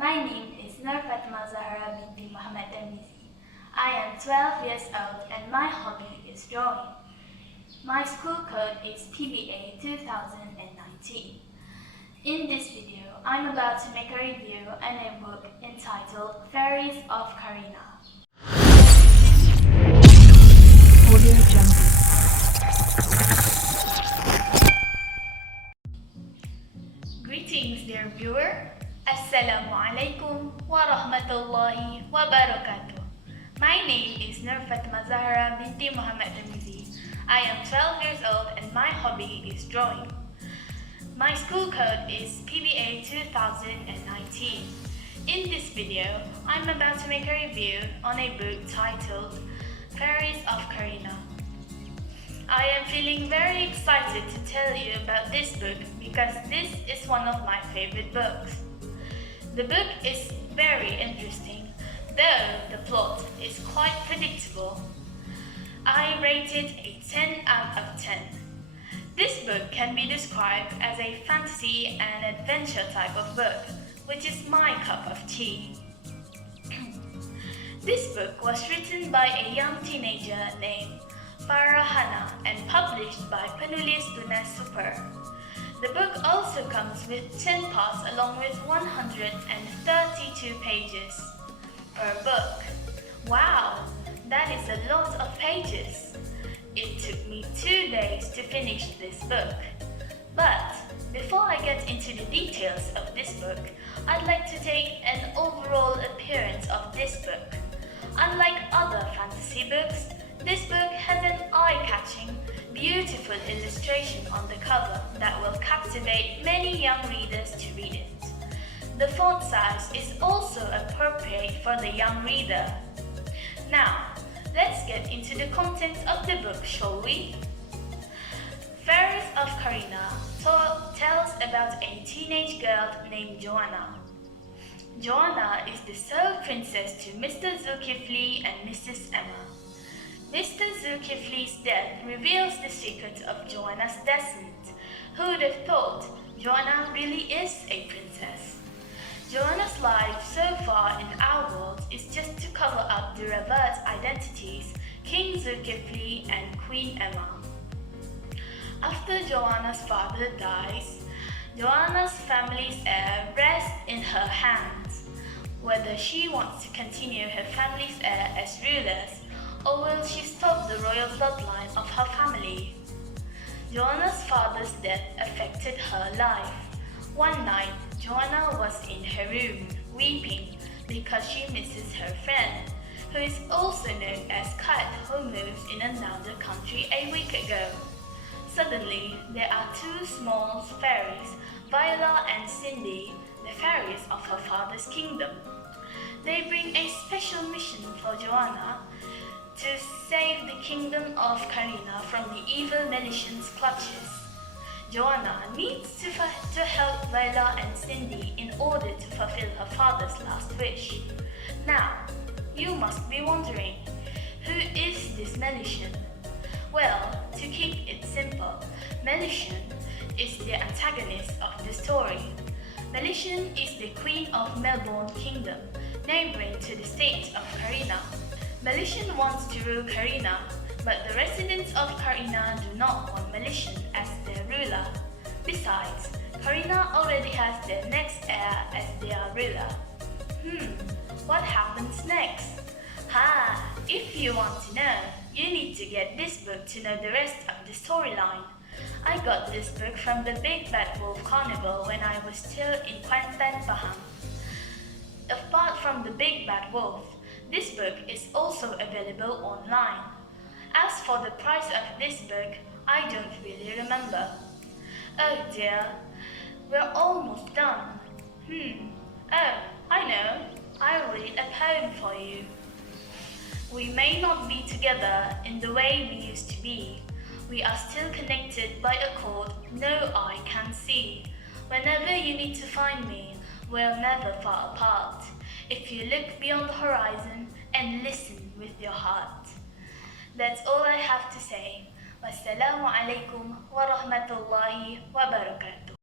My name is Nur Fatma Zahra binti Mohd Termizi. I am 12 years old and my hobby is drawing. My school code is PBA 2019. In this video, I'm about to make a review on a book entitled FAIRIES of CARINA. Greetings, dear viewer. Assalamualaikum warahmatullahi wabarakatuh. My name is Nur Fatma Zahra binti Mohd Termizi. I am 12 years old and my hobby is drawing. My school code is PBA 2019. In this video, I'm about to make a review on a book titled FAIRIES of CARINA. I am feeling very excited to tell you about this book because this is one of my favorite books. The book is very interesting, though the plot is quite predictable. I rate it a 10 out of 10. This book can be described as a fantasy and adventure type of book, which is my cup of tea. This book was written by a young teenager named FARRAH and published by Penulis Tunas Super. The book also comes with 10 parts along with 132 pages per book. Wow, that is a lot of pages. It took me 2 days to finish this book. But before I get into the details of this book, I'd like to take an overall appearance of this book. Unlike other fantasy books, this book has an eye-catching, beautiful illustration on the cover that will captivate many young readers to read it. The font size is also appropriate for the young reader. Now, let's get into the contents of the book, shall we? FAIRIES of CARINA tells about a teenage girl named Joanna. Joanna is the sole princess to Mr. Zulkifli and Mrs. Emma. Mr. Zulkifli's death reveals the secret of Joanna's descent. Who would have thought Joanna really is a princess? Joanna's life so far in our world is just to cover up the revered identities King Zulkifli and Queen Emma. After Joanna's father dies, Joanna's family's heir rests in her hands. Whether she wants to continue her family's heir as rulers, or will she stop the royal bloodline of her family? Joanna's father's death affected her life. One night, Joanna was in her room, weeping because she misses her friend, who is also known as Kat, who moved in another country a week ago. Suddenly, there are two small fairies, Viola and Cindy, the fairies of her father's kingdom. They bring a special mission for Joanna to save the kingdom of CARINA from the evil Melician's clutches. Joanna needs to help Viola and Cindy in order to fulfill her father's last wish. Now, you must be wondering, who is this Melician? Well, to keep it simple, Melician is the antagonist of the story. Melician is the queen of Melbourne Kingdom, neighboring to the state of CARINA. Melician wants to rule CARINA, but the residents of CARINA do not want Melician as their ruler. Besides, CARINA already has their next heir as their ruler. What happens next? If you want to know, you need to get this book to know the rest of the storyline. I got this book from the Big Bad Wolf Carnival when I was still in Kuantan, Pahang. Apart from the Big Bad Wolf, this book is also available online. As for the price of this book, I don't really remember. Oh dear, we're almost done. Oh, I know, I'll read a poem for you. We may not be together in the way we used to be. We are still connected by a cord no eye can see. Whenever you need to find me, we're never far apart. If you look beyond the horizon and listen with your heart. That's all I have to say. Wassalamu alaikum warahmatullahi wabarakatuh.